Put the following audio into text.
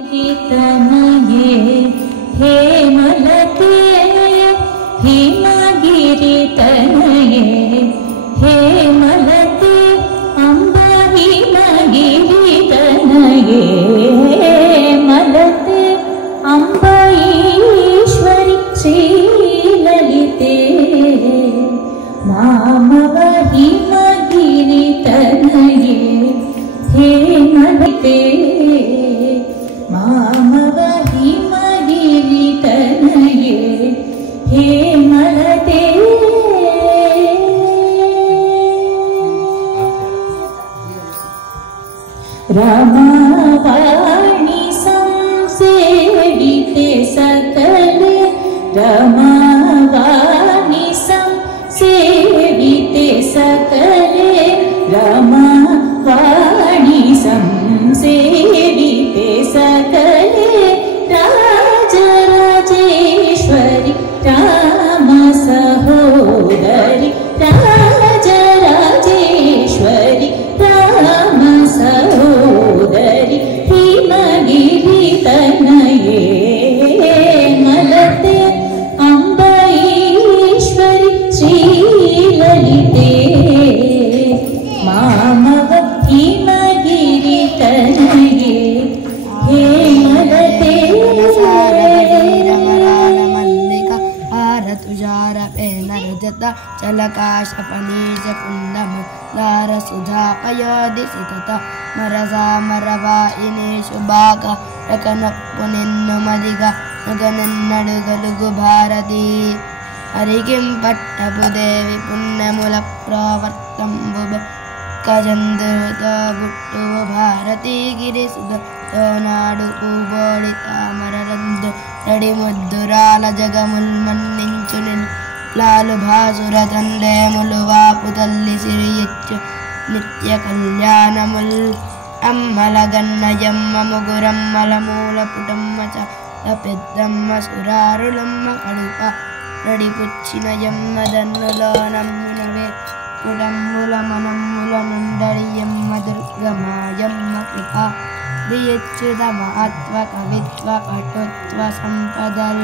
तनये हेमलते हिमगिरि तनये हेमलते अम्ब हिमगिरि तनये हेमलते अम्ब ईश्वरि श्रीललिते मामव हिमगिरि तनये हेमलते मामव हिमगिरि तनये हेमलते रमावाणी संसेविते सकले रमावाणी संसेविते सकले रमावाणी संसेविते सकले राजराजेश्वरि राम सहोदरि राजराजेश्वरि राम सहोदरि हिमगिरि तनये हेमलते अम्ब ईश्वरि श्रीललिते मामव हिमगिरि तनये हेमलते तुषारपेनरजता चलकाशफनीशकुण्डमदारसुधापयोदिसितता मरसामरवायिने शुभाक रकनपुनिन्नुमदिग नगनन्नडुगलुगु भारती हरिकिं पट्टपुदेवि पुण्यमुलप्रवर्तम्बुब कजन्दुतो बुट्टुव भारती गिरिसुध तोनाडु पूबोळि तामररंदु रडिमुद्दुराल जगमुल्मन्निंचु लालु भासुर तंदे मुलुवापु तल्लि सिरियच्चु नित्य कल्याणमुल अम्मलगन्न यम्म मुगुरम्मल मूल पुटम्म च लपेद्दम्म सुरारुलम्म कडुप रडिपुच्चिन यम्म दन्नुलो नम्मुनवे कुलम्मुल मनम्मुल नुंडरि यम्म दुर्गमा यम्म कृपा दियच्युत महत्व कवित्व पटुत्व संपदल